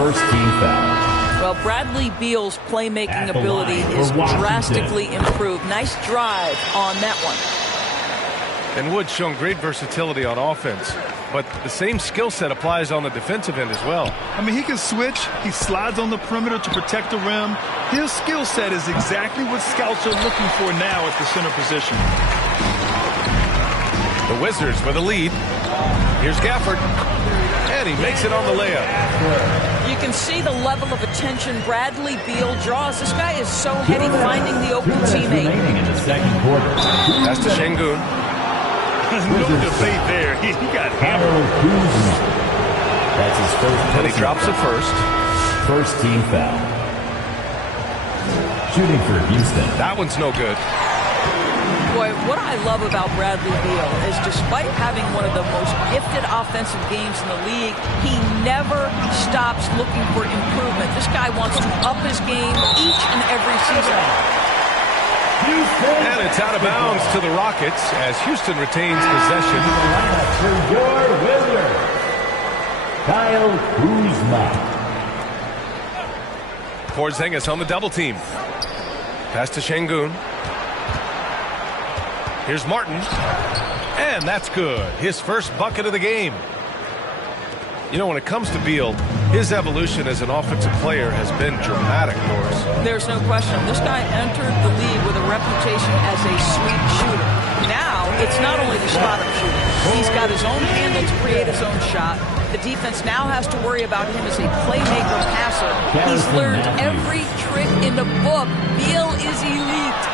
First team foul. Well, Bradley Beal's playmaking ability is drastically improved. Nice drive on that one. And Wood's shown great versatility on offense, but the same skill set applies on the defensive end as well. I mean, he can switch. He slides on the perimeter to protect the rim. His skill set is exactly what scouts are looking for now at the center position. The Wizards with a lead. Here's Gafford, and he makes it on the layup. You can see the level of attention Bradley Beal draws. This guy is so heady finding the open teammate. In the second quarter. That's to Şengün. No debate there. He got hammered. That's his first. And he drops it first. First team foul. Shooting for Houston. That one's no good. Boy, what I love about Bradley Beal is despite having one of the most gifted offensive games in the league, he never stops looking for improvement. This guy wants to up his game each and every season. And it's out of bounds to the Rockets as Houston retains possession. For your Wizard, Kyle Kuzma. Porzingis on the double team. Pass to Şengün. Here's Martin. And that's good. His first bucket of the game. You know, when it comes to Beal, his evolution as an offensive player has been dramatic, Doris. There's no question. This guy entered the league with a reputation as a sweet shooter. Now, it's not only the spot-up shooting. He's got his own handle to create his own shot. The defense now has to worry about him as a playmaker passer. He's learned every trick in the book. Beal is elite.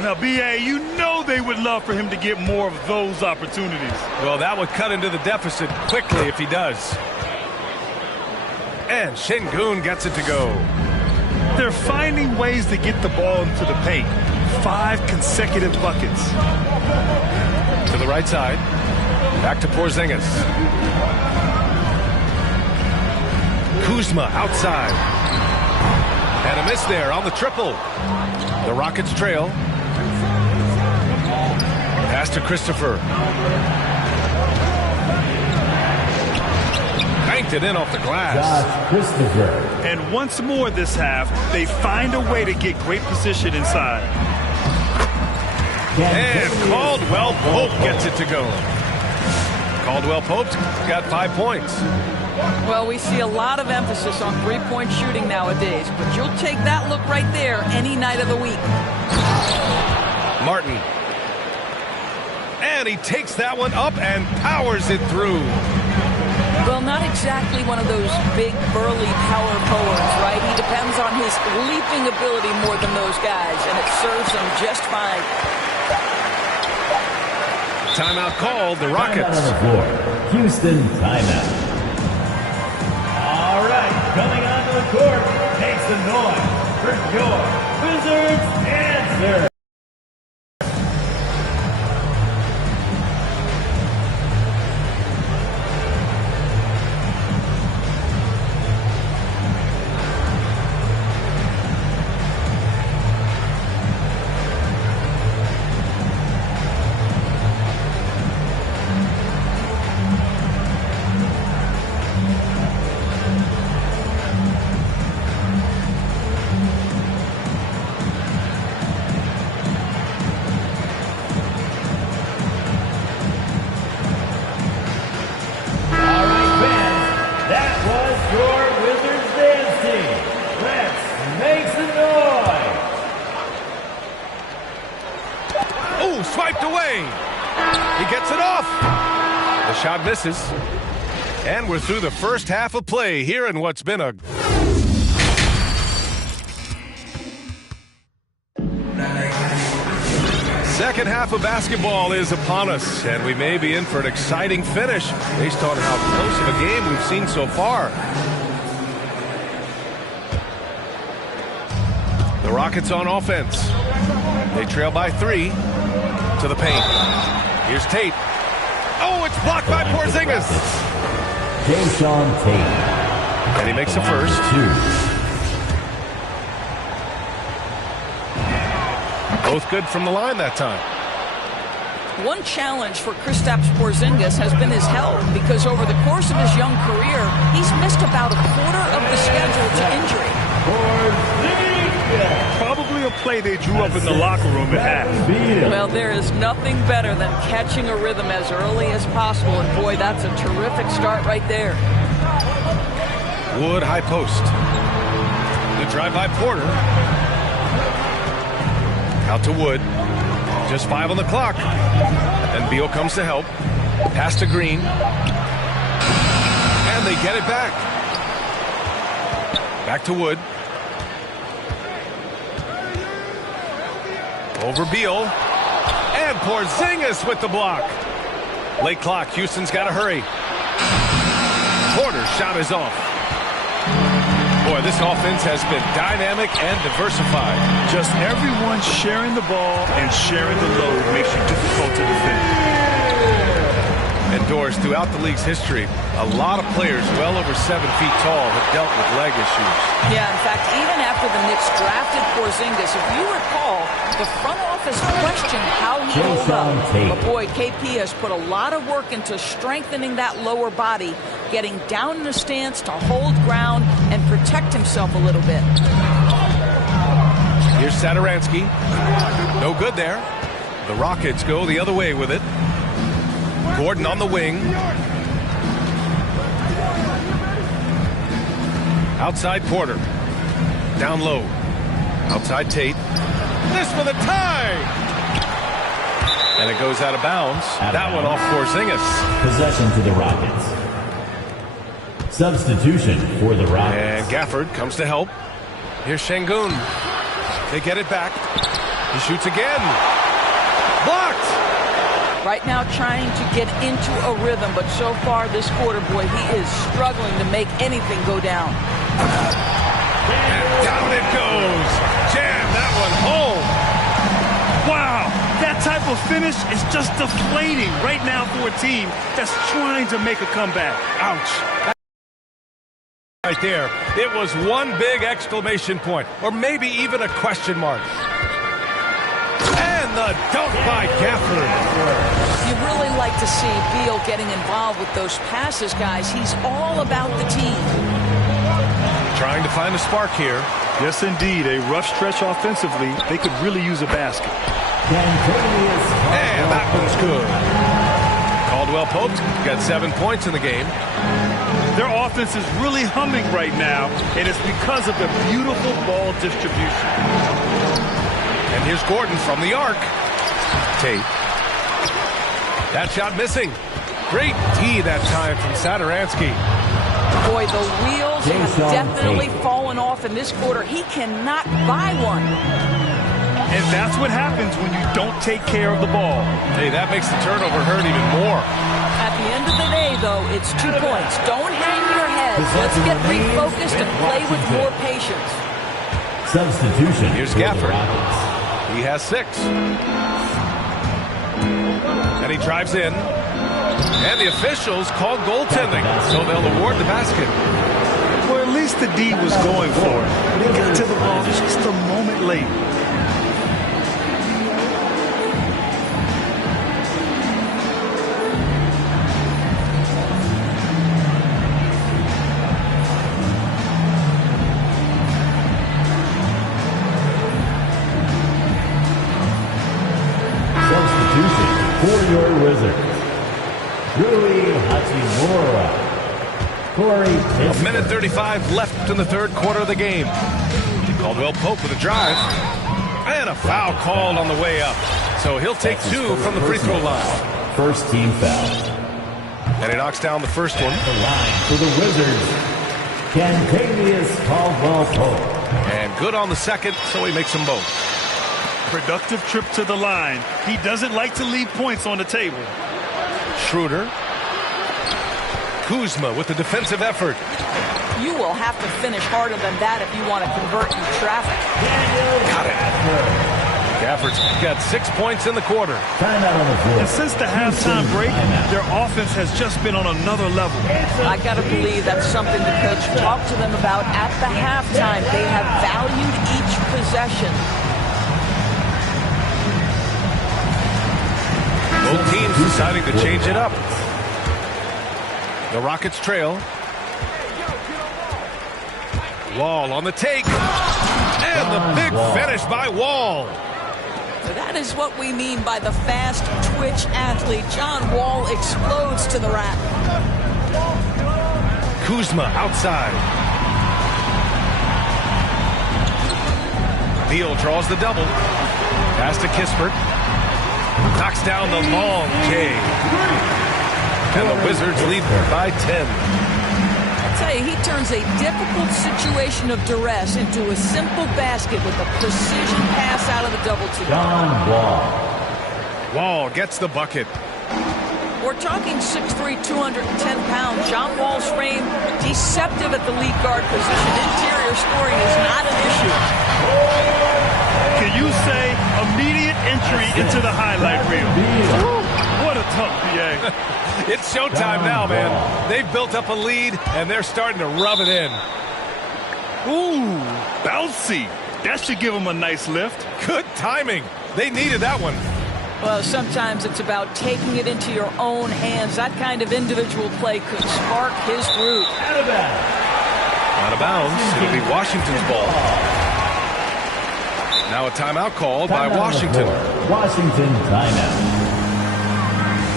Now, B.A., you know they would love for him to get more of those opportunities. Well, that would cut into the deficit quickly if he does. And Şengün gets it to go. They're finding ways to get the ball into the paint. 5 consecutive buckets. To the right side. Back to Porzingis. Kuzma outside. And a miss there on the triple. The Rockets trail. Pass to Christopher. Banked it in off the glass. Josh Christopher. And once more this half, they find a way to get great position inside. And Caldwell Pope gets it to go. Caldwell Pope's got 5 points. Well, we see a lot of emphasis on three-point shooting nowadays, but you'll take that look right there any night of the week. Martin. And he takes that one up and powers it through. Well, not exactly one of those big, burly power forwards, right? He depends on his leaping ability more than those guys, and it serves him just fine. Timeout called, the Rockets. Timeout on the floor. Houston timeout. All right, coming onto the court, makes the noise for your Wizards answer. Swiped away. He gets it off. The shot misses. And we're through the first half of play here in what's been a... Second half of basketball is upon us, and we may be in for an exciting finish based on how close of a game we've seen so far. The Rockets on offense. They trail by 3 to the paint. Here's Tate. Oh, it's blocked by Porzingis. Jason Tate. And he makes the first. 2. Both good from the line that time. One challenge for Kristaps Porzingis has been his health, because over the course of his young career, he's missed about a quarter of the schedule to injury. Probably a play they drew up in the locker room at half. Well, there is nothing better than catching a rhythm as early as possible, and boy, that's a terrific start right there. Wood high post. The drive by Porter. Out to Wood. Just 5 on the clock. And Beal comes to help. Pass to Green. And they get it back. Back to Wood. Over Beal. And Porzingis with the block. Late clock. Houston's got to hurry. Porter's shot is off. Boy, this offense has been dynamic and diversified. Just everyone sharing the ball and sharing the load makes you difficult to defend. And Doris, throughout the league's history, a lot of players well over 7 feet tall have dealt with leg issues. Yeah, in fact, even after the Knicks drafted Porzingis, if you recall, the front office questioned how he held up. But boy, KP has put a lot of work into strengthening that lower body, getting down in the stance to hold ground and protect himself a little bit. Here's Satoransky. No good there. The Rockets go the other way with it. Gordon on the wing. Outside Porter. Down low. Outside Tate. This for the tie! And it goes out of bounds. That one off Porzingis. Possession to the Rockets. Substitution for the Rockets. And Gafford comes to help. Here's Şengün. They get it back. He shoots again. Blocked! Right now trying to get into a rhythm, but so far this quarter, boy, he is struggling to make anything go down. And down it goes. Jam that one home. Wow, that type of finish is just deflating right now for a team that's trying to make a comeback. Ouch. Right there, it was one big exclamation point, or maybe even a question mark. And the dunk by Gafford. You really like to see Beal getting involved with those passes, guys. He's all about the team. Trying to find a spark here. Yes, indeed. A rough stretch offensively. They could really use a basket. And that one's good. Caldwell Pope got 7 points in the game. Their offense is really humming right now, and it's because of the beautiful ball distribution. And here's Gordon from the arc. Tate. That shot missing. Great D that time from Satoransky. Boy, the wheels have definitely fallen off in this quarter. He cannot buy one. And that's what happens when you don't take care of the ball. Hey, that makes the turnover hurt even more. At the end of the day, though, it's 2 points. Don't hang your heads. Let's get refocused and play with more patience. Substitution. Here's Gafford. He has 6. And he drives in. And the officials call goaltending, so they'll award the basket. Well, at least the D was going for it. They got to the ball just a moment late. For your Wizards, Rui Hachimura. Corey Kispert. 1:35 left in the third quarter of the game. Caldwell Pope with a drive. And a foul called on the way up. So he'll take 2 from the free throw line. First team foul. And he knocks down the first one. The line for the Wizards, Kentavious Caldwell Pope. And good on the second, so he makes them both. Productive trip to the line. He doesn't like to leave points on the table. Schroeder. Kuzma with the defensive effort. You will have to finish harder than that if you want to convert in traffic. Got it. Gafford's got 6 points in the quarter. Timeout on the floor. And since the halftime break, their offense has just been on another level. I got to believe that's something the coach talked to them about at the halftime. They have valued each possession. Both teams deciding to change it up. The Rockets trail. Wall on the take. And the big finish by Wall. That is what we mean by the fast twitch athlete. John Wall explodes to the rack. Kuzma outside. Beal draws the double. Pass to Kispert. Knocks down the long J. And the Wizards lead by 10. I'll tell you, he turns a difficult situation of duress into a simple basket with a precision pass out of the double team. John Wall. Wall gets the bucket. We're talking 6'3", 210 pounds. John Wall's frame, deceptive at the lead guard position. Interior scoring is not an issue. Can you say immediate entry into the highlight reel? Woo, what a tough PA. It's showtime now, man. They've built up a lead, and they're starting to rub it in. Ooh, bouncy. That should give them a nice lift. Good timing. They needed that one. Well, sometimes it's about taking it into your own hands. That kind of individual play could spark his groove. Out of bounds. Out of bounds. It'll be Washington's ball. Now a timeout called by Washington. Washington timeout.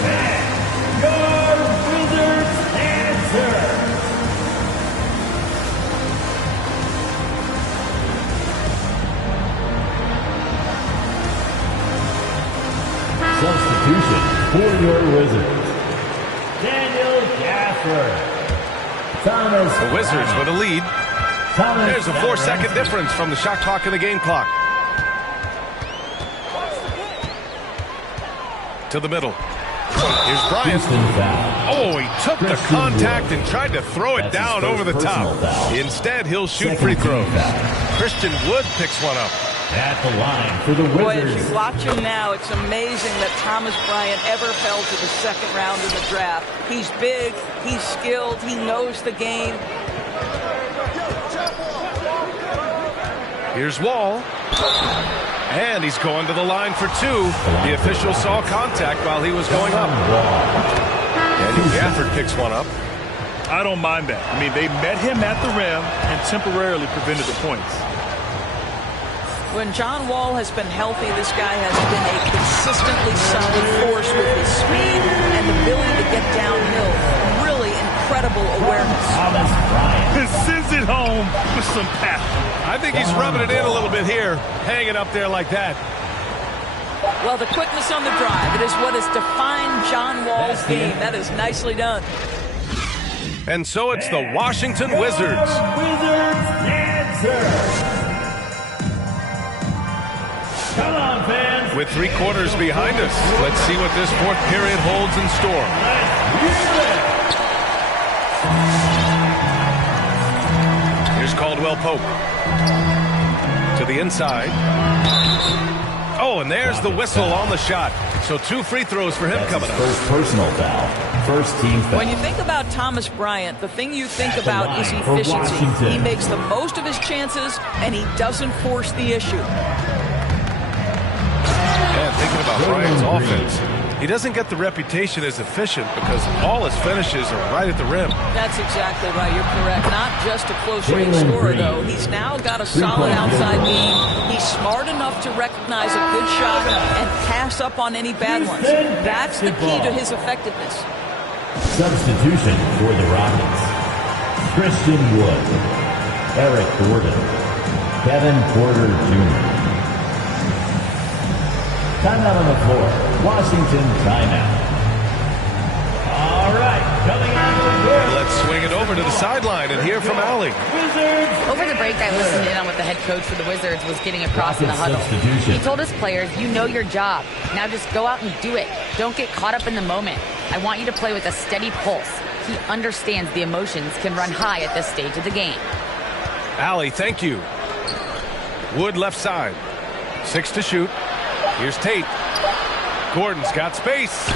And your Wizards answer. Substitution for your Wizards. Daniel Gafford. Thomas. The Wizards with a lead. Thomas. There's a 4-second difference from the shot clock and the game clock. To the middle. Here's Bryant. Houston foul. Oh, he took the Christian contact Wood. and tried to throw it That's down his over the first top. personal foul. Instead, he'll shoot Second free team throws. foul. Christian Wood picks one up. At the line for the Boy, as Wizards. you watch him now, it's amazing that Thomas Bryant ever fell to the second round of the draft. He's big, he's skilled, he knows the game. Here's Wall. And he's going to the line for two. The official saw contact while he was going up. Daniel Gafford picks one up. I don't mind that. I mean, they met him at the rim and temporarily prevented the points. When John Wall has been healthy, this guy has been a consistently solid force with his speed and ability to get downhill. Really incredible awareness. Thomas Bryant. Sends it home with some passion. I think he's rubbing it in a little bit here, hanging up there like that. Well, the quickness on the drive, it is what has defined John Wall's game. That is nicely done. And so it's the Washington Wizards. Wizards answer. Come on, fans. With 3 quarters behind us, let's see what this fourth period holds in store. Here's Caldwell Pope. To the inside. Oh, and there's the whistle on the shot. So 2 free throws for him coming up. First personal foul. First team foul. When you think about Thomas Bryant, the thing you think At the about is line for efficiency. Washington. He makes the most of his chances, and he doesn't force the issue. And thinking about Bryant's offense, he doesn't get the reputation as efficient because all his finishes are right at the rim. That's exactly right. You're correct. Not just a close-range scorer, though. He's now got a solid outside game. He's smart enough to recognize a good shot and pass up on any bad ones. That's the key to his effectiveness. Substitution for the Rockets. Christian Wood. Eric Gordon. Kevin Porter Jr. Timeout on the floor. Washington timeout. All right, coming out of the court. Let's swing it over to the sideline and hear from Allie. Wizards. Over the break, I listened in on what the head coach for the Wizards was getting across in the huddle. Substitution. He told his players, you know your job. Now just go out and do it. Don't get caught up in the moment. I want you to play with a steady pulse. He understands the emotions can run high at this stage of the game. Allie, thank you. Wood left side. 6 to shoot. Here's Tate. Gordon's got space.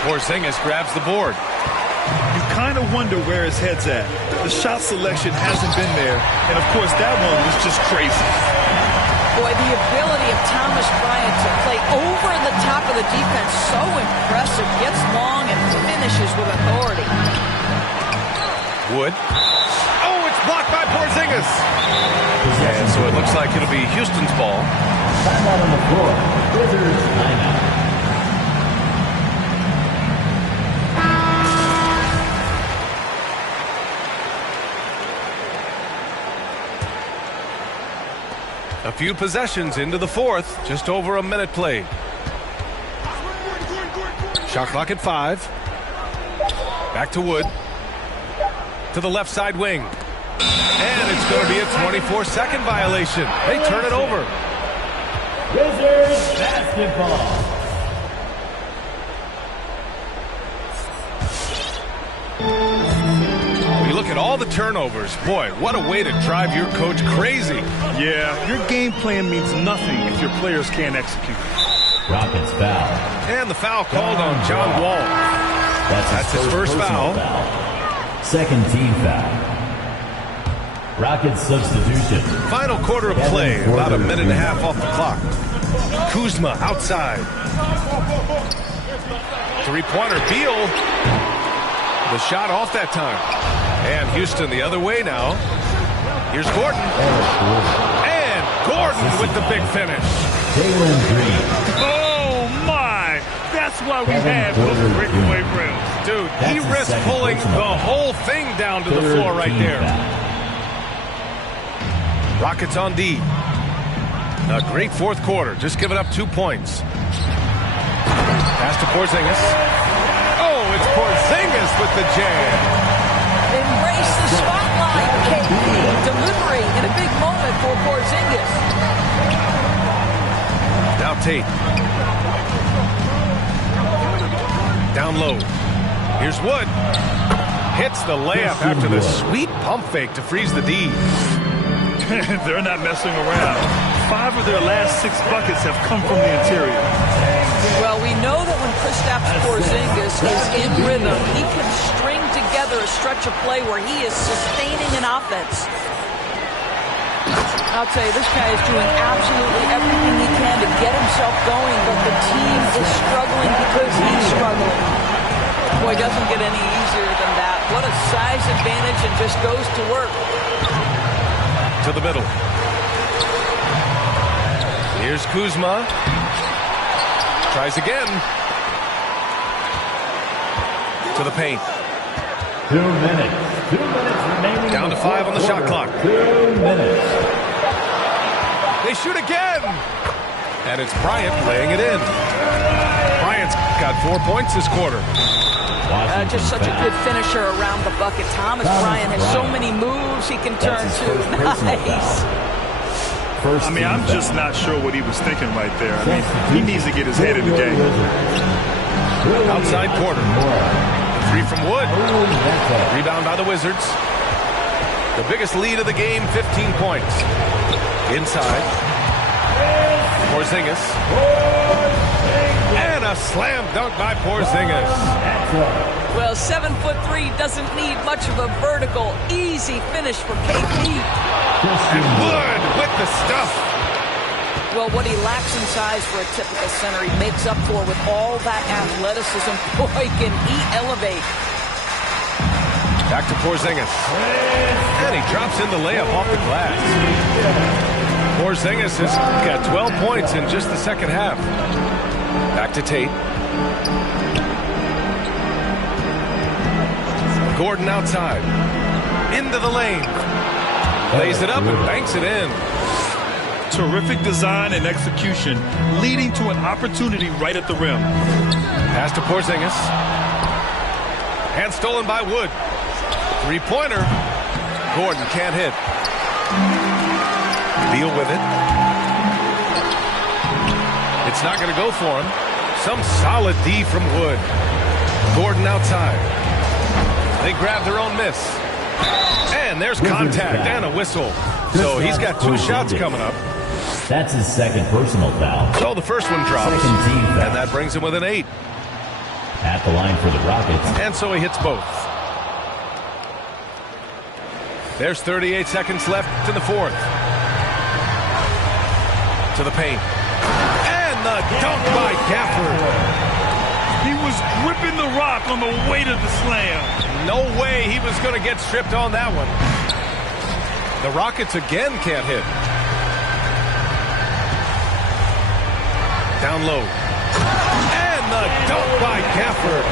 Porzingis grabs the board. You kind of wonder where his head's at. The shot selection hasn't been there. And, of course, that one was just crazy. Boy, the ability of Thomas Bryant to play over the top of the defense, so impressive. Gets long and finishes with authority. Wood. Oh, it's blocked by Porzingis. And so it looks like it'll be Houston's ball. Timeout on the floor. Wizards timeout. A few possessions into the fourth. Just over a minute played. Shot clock at 5. Back to Wood. To the left side wing. And it's going to be a 24-second violation. They turn it over. Wizards basketball. We look at all the turnovers. Boy, what a way to drive your coach crazy. Yeah, your game plan means nothing if your players can't execute. Rockets foul. And the foul called on John Wall. That's his first foul. Second team foul. Rockets substitution. Final quarter of play, about a minute and a half off the clock. Kuzma outside. Three-pointer, Beal. The shot off that time. And Houston the other way now. Here's Gordon. And Gordon with the big finish. Jalen Green. Oh, my! That's why we have those breakaway rims. Dude, he risked pulling the whole thing down to the floor right there. Rockets on D. A great fourth quarter. Just giving up 2 points. Pass to Porzingis. Oh, it's Porzingis with the jam. Embrace the spotlight, KP. Delivery in a big moment for Porzingis. Now Tate. Down low. Here's Wood. Hits the layup after the sweet pump fake to freeze the D. They're not messing around. 5 of their last 6 buckets have come from the interior. Well, we know that when Kristaps Porzingis is in rhythm, he can string together a stretch of play where he is sustaining an offense. I'll tell you, this guy is doing absolutely everything he can to get himself going, but the team is struggling because he's struggling. Boy, it doesn't get any easier than that. What a size advantage, and just goes to work. To the middle. Here's Kuzma. Tries again. To the paint. 2 minutes. 2 minutes remaining. Down to 5 on the shot clock. 2 minutes. They shoot again. And it's Bryant laying it in. Bryant's got 4 points this quarter. Just such a good finisher around the bucket. Thomas Bryant has so many moves he can turn to. Nice. I mean, I'm just not sure what he was thinking right there. I mean, he needs to get his head in the game. Outside quarter. 3 from Wood. Rebound by the Wizards. The biggest lead of the game, 15 points. Inside. Porzingis. And a slam dunk by Porzingis. Well, 7'3" doesn't need much of a vertical, easy finish for KP. And Wood with the stuff. Well, what he lacks in size for a typical center, he makes up for with all that athleticism. Boy, can he elevate. Back to Porzingis. And he drops in the layup off the glass. Porzingis has got 12 points in just the second half. Back to Tate. Gordon outside. Into the lane. Lays it up and banks it in. Terrific design and execution, leading to an opportunity right at the rim. Pass to Porzingis. And stolen by Wood. Three-pointer. Gordon can't hit. Beal with it. It's not going to go for him. Some solid D from Wood. Gordon outside. They grab their own miss. And there's contact and a whistle. So he's got 2 shots coming up. That's his second personal foul. So the first one drops. Second team foul. And that brings him with an 8. At the line for the Rockets. And so he hits both. There's 38 seconds left in the fourth. into the paint. And the dunk by Gafford. He was gripping the rock on the weight of the slam. No way he was going to get stripped on that one. The Rockets again can't hit. Down low. And the dunk by Gafford.